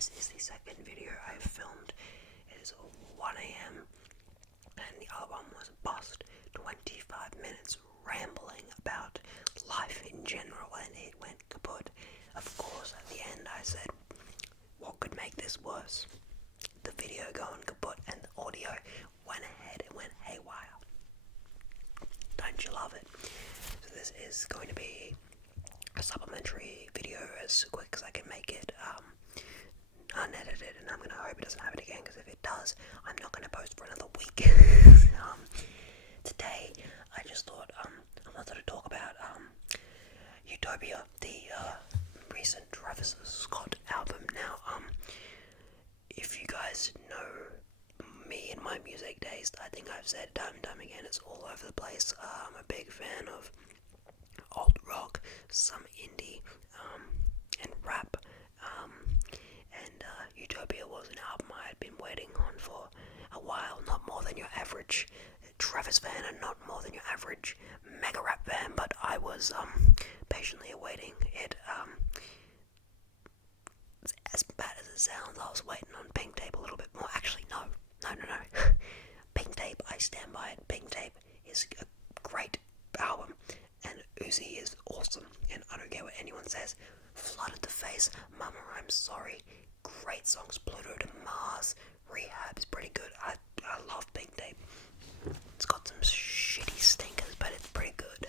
this is the second video I have filmed. It is 1 a.m. and the other one was bust. 25 minutes rambling about life in general, and it went kaput. Of course, at the end I said, what could make this worse? The video going kaput and the audio went ahead and went haywire. Don't you love it? So this is going to be a supplementary video as quick as I can make it, unedited, and I'm going to hope it doesn't happen again, because if it does, I'm not going to post for another week. Today, I just thought I wanted to talk about UTOPIA, the recent Travis Scott album. Now, if you guys know me and my music taste, I think I've said time and time again, it's all over the place. I'm a big fan of alt rock, some indie, and rap, and UTOPIA was an album I had been waiting on for a while. Not more than your average Travis fan, and not more than your average mega rap fan, but I was patiently awaiting it. As bad as it sounds, I was waiting on Pink Tape a little bit more. Actually, no. Pink Tape, I stand by it. Pink Tape is a great album, and Uzi is awesome, and I don't care what anyone says. Flooded the Face, Mama I'm Sorry, great songs. Pluto to Mars, Rehab is pretty good. I love Pink Tape. It's got some shitty stinkers, but it's pretty good.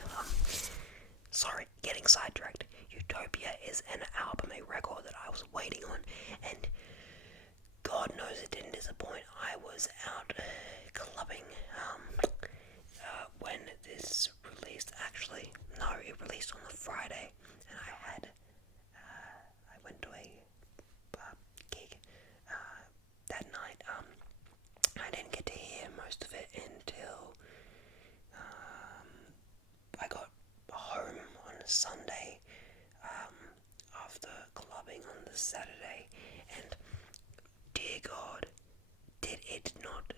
Sorry, getting sidetracked. UTOPIA is an album, a record that I was waiting on, and God knows it didn't disappoint. I was out clubbing when this released. Actually, no, it released on the Friday, and I went to a gig that night. I didn't get to hear most of it until I got home on a Sunday after clubbing on the Saturday, and dear God, did it not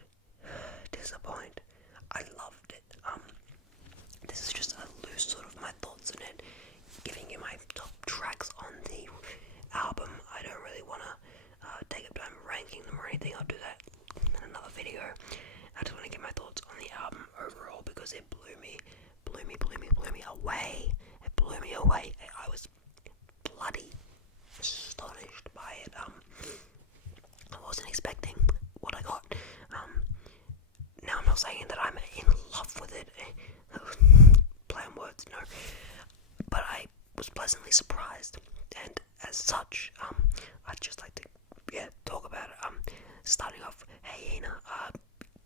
disappoint. I loved it. This is just a loose sort of my thoughts on it, giving you my top tracks on the album. I don't really want to take up time ranking them or anything. I'll do that in another video. I just want to get my thoughts on the album overall, because it blew me away. It blew me away. I was bloody astonished by it. I wasn't expecting what I got. Now I'm not saying that I'm in love with it. Play on words, no. But I was pleasantly surprised, and as such, I'd just like to talk about it. Starting off, Hyena,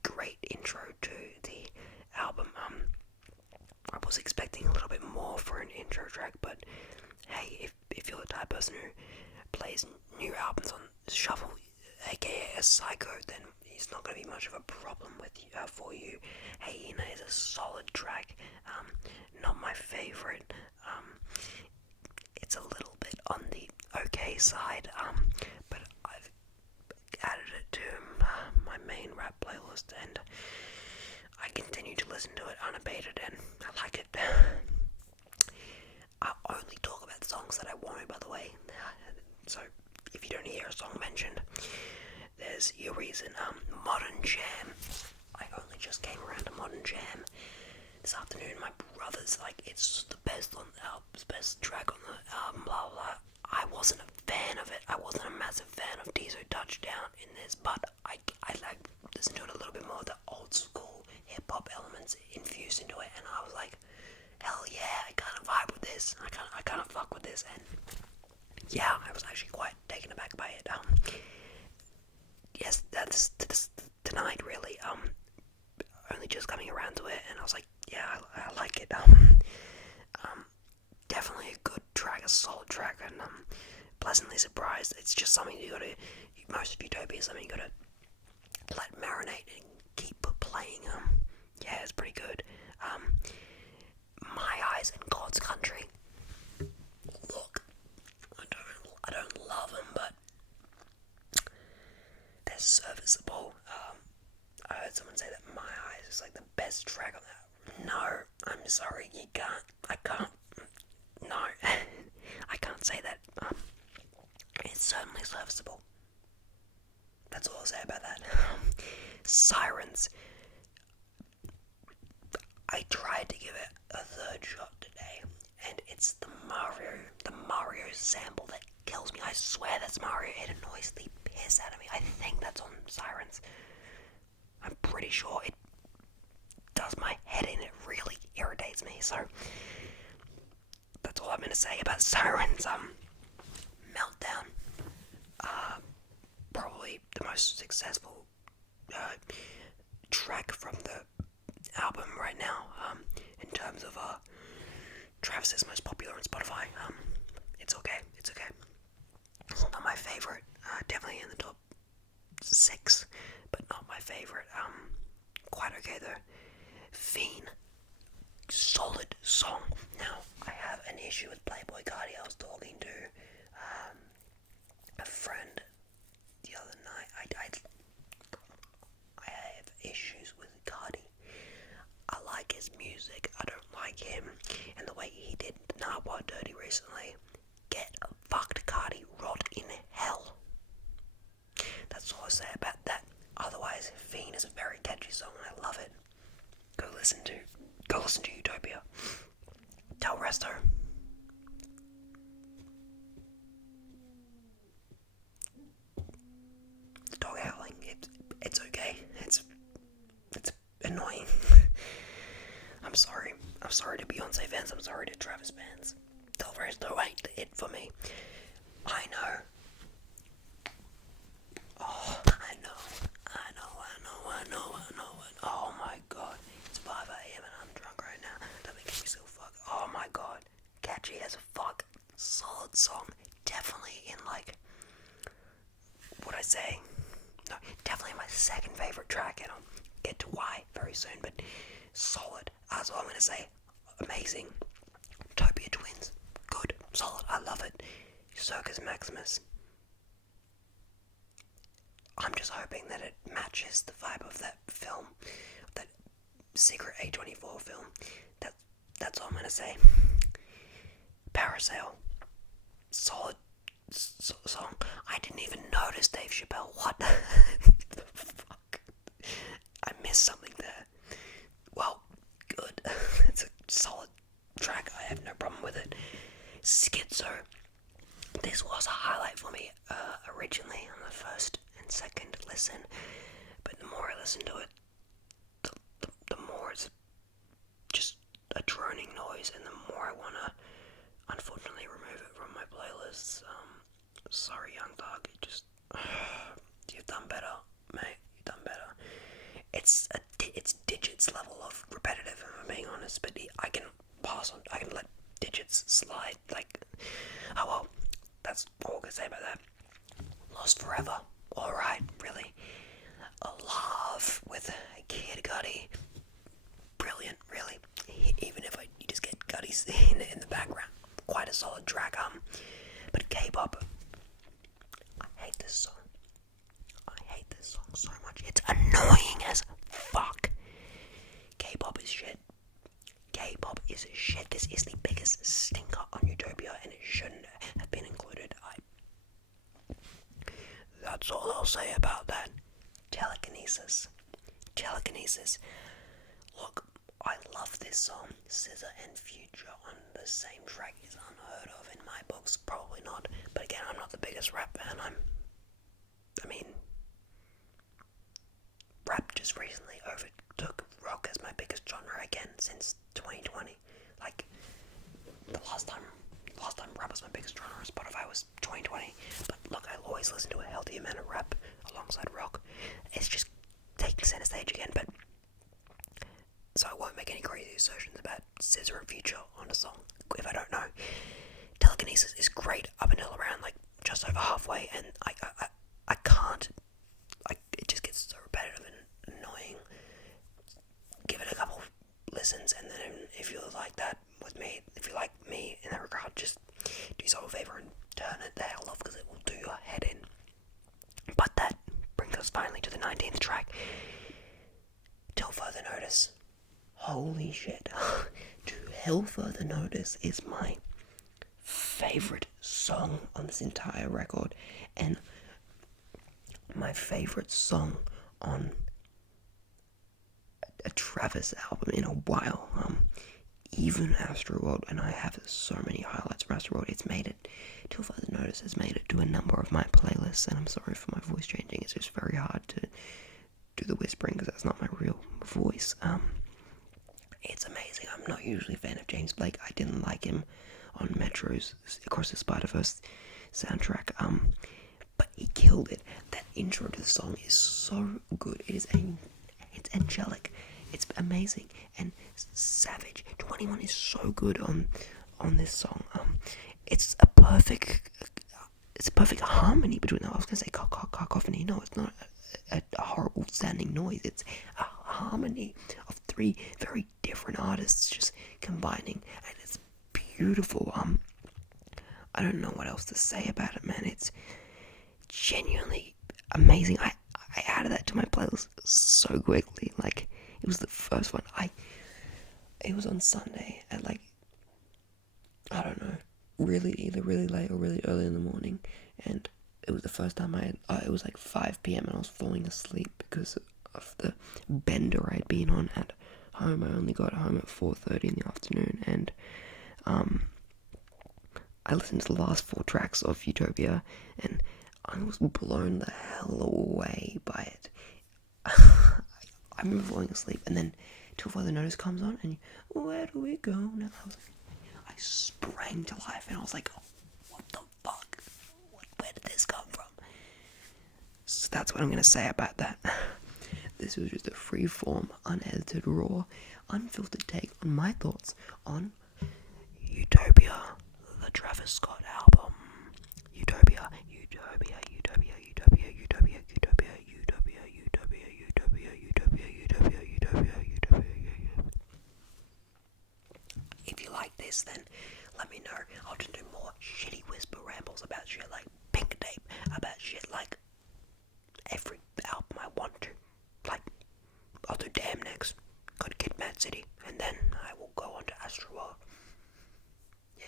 great intro to the album. I was expecting a little bit more for an intro track, but hey, if you're the type of person who plays new albums on shuffle, aka a psycho, then it's not going to be much of a problem with for you. Hyena is a solid track. Not my favorite. It's a little bit on the okay side, but I've added it to my main rap playlist, and I continue to listen to it unabated, and I like it. I only talk about songs that I want, by the way. So if you don't hear a song mentioned, there's your reason. Modern Jam. I only just came around to Modern Jam this afternoon. My brother's like, it's the best on the album, best track on the album, blah blah. I wasn't a fan of it. I wasn't a massive fan of Diesel Touchdown in this, but I like listen to it a little bit more. The old school hip hop elements infused into it, and I was like, hell yeah, I kind of vibe with this. I kind of fuck with this, and yeah, I was actually quite taken aback by it. Yes, that's tonight really. Only just coming around to it, and I was like, yeah, I like it. Definitely a good track, a solid track, and pleasantly surprised. It's just something most of UTOPIA is something you gotta let marinate and keep playing. Yeah, it's pretty good. My Eyes in God's Country. Look, I don't love them, but they're serviceable. I heard someone say that My Eyes is like the best track on that. No, I'm sorry, I can't. No, I can't say that. It's certainly serviceable. say about that. Sirens. I tried to give it a third shot today, and it's the Mario sample that kills me. I swear that's Mario. It annoys the piss out of me. I think that's on Sirens. I'm pretty sure it does my head in. It really irritates me. So that's all I'm gonna say about Sirens. Meltdown. Probably the most successful track from the album right now, in terms of Travis's most popular on Spotify. It's okay. It's not my favorite. Definitely in the top 6, but not my favorite. Quite okay though. Fiend, solid song. Now I have an issue with Playboy Cardi. I was talking to a friend the other night. I have issues with Cardi. I like his music. I don't like him and the way he did Narwhal Dirty recently. Get fucked, Cardi. Rot in hell. That's all I say about that. Otherwise, Fiend is a very catchy song and I love it. Go listen to Utopia. Tell Resto. It's dog howling. It's okay. It's annoying. I'm sorry to Beyonce fans. I'm sorry to Travis fans. Tell Resto ain't it for me. I know. Oh, I know. Oh my god. It's 5 a.m. and I'm drunk right now. That makes me so fuck. Oh my god. Catchy as fuck. Solid song. Definitely in like, what'd I say? No, definitely my second favorite track, and I'll get to why very soon, but solid. That's all I'm gonna say. Amazing. Utopia Twins. Good. Solid. I love it. Circus Maximus. I'm just hoping that it matches the vibe of that film, that secret A24 film. That's all I'm gonna say. Parasail. Solid song. I didn't even notice Dave Chappelle. What the fuck? I missed something there. Well, good. It's a solid track. I have no problem with it. Schizo. This was a highlight for me originally on the first and second listen, but the more I listen to it, the more it's just a droning noise, and the more I wanna, unfortunately, remove it from my playlists. Sorry, Young Dog. It just you've done better, mate. You've done better. It's Digits level of repetitive, if I'm being honest, but I can pass on. I can let Digits slide. Like, oh well. That's all I can say about that. Lost Forever. Alright, really. A Love with Kid Cudi. Brilliant, really. Even if you just get Cudi's in the background. Quite a solid track. But K-pop. I hate this song. So much. It's annoying as fuck. K-pop is shit. This is the biggest stinker on Utopia, and it shouldn't have been included. That's all I'll say about that. Telekinesis. Look, I love this song. SZA and Future on the same track is unheard of in my books. Probably not. But again, I'm not the biggest rap fan. Rap just recently overtook rock as my biggest genre again since 2020. Like, the last time rap was my biggest genre on Spotify was 2020. But look, I'll always listen to a healthy amount of rap alongside rock. It's just taking center stage again, but so I won't make any crazy assertions about SZA and Future on a song if I don't know. Telekinesis is great up until around like just over halfway, and I can't. Like, it just gets so repetitive and annoying. Give it a couple listens, and then if you like that with me, if you like me in that regard, just do yourself a favour and turn it the hell off, because it will do your head in. But that brings us finally to the 19th track. Till Further Notice. Holy shit. Till Further Notice is my favourite song on this entire record, and my favourite song on a Travis album in a while. Even Astroworld, and I have so many highlights from Astroworld. It's made it, Till Further Notice has made it to a number of my playlists, and I'm sorry for my voice changing. It's just very hard to do the whispering because that's not my real voice. It's amazing. I'm not usually a fan of James Blake. I didn't like him on Metro's Across the Spider-Verse soundtrack. But he killed it. That intro to the song is so good. It's angelic. It's amazing and savage. 21 is so good on this song. It's a perfect harmony between. I was gonna say cacophony. No, it's not a horrible sounding noise. It's a harmony of three very different artists just combining, and it's beautiful. I don't know what else to say about it, man. It's genuinely amazing. I added that to my playlist so quickly. Like, it was the first one. It was on Sunday at, like, I don't know, either really late or really early in the morning, and it was the first time it was like 5 p.m. and I was falling asleep because of the bender I'd been on at home. I only got home at 4:30 in the afternoon, and I listened to the last 4 tracks of Utopia, and I was blown the hell away by it. I remember falling asleep, and then Till Further Notice comes on, and where do we go now? I sprang to life, and I was like, oh, what the fuck? Where did this come from? So that's what I'm going to say about that. This was just a free-form, unedited, raw, unfiltered take on my thoughts on Utopia, the Travis Scott album. Utopia, Utopia, Utopia, Utopia, Utopia, Utopia, Utopia, Utopia, Utopia, Utopia, Utopia, Utopia, Utopia. If you like this, then let me know. I'll just do more shitty whisper rambles about shit like Pink Tape, about shit like every album I want to. Like, I'll do Damn next. Go to Kid Mad City, and then I will go on to Astroworld. Yeah.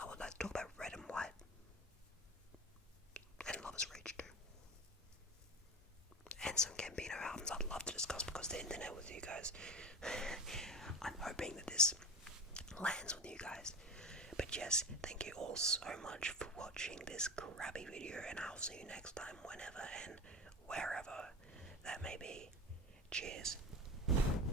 I would like to talk about Red and White. And Lover's Rage too. And some Gambino albums I'd love to discuss because the internet with you guys. I'm hoping that this lands with you guys. But yes, thank you all so much for watching this crappy video, and I'll see you next time whenever and wherever that may be. Cheers.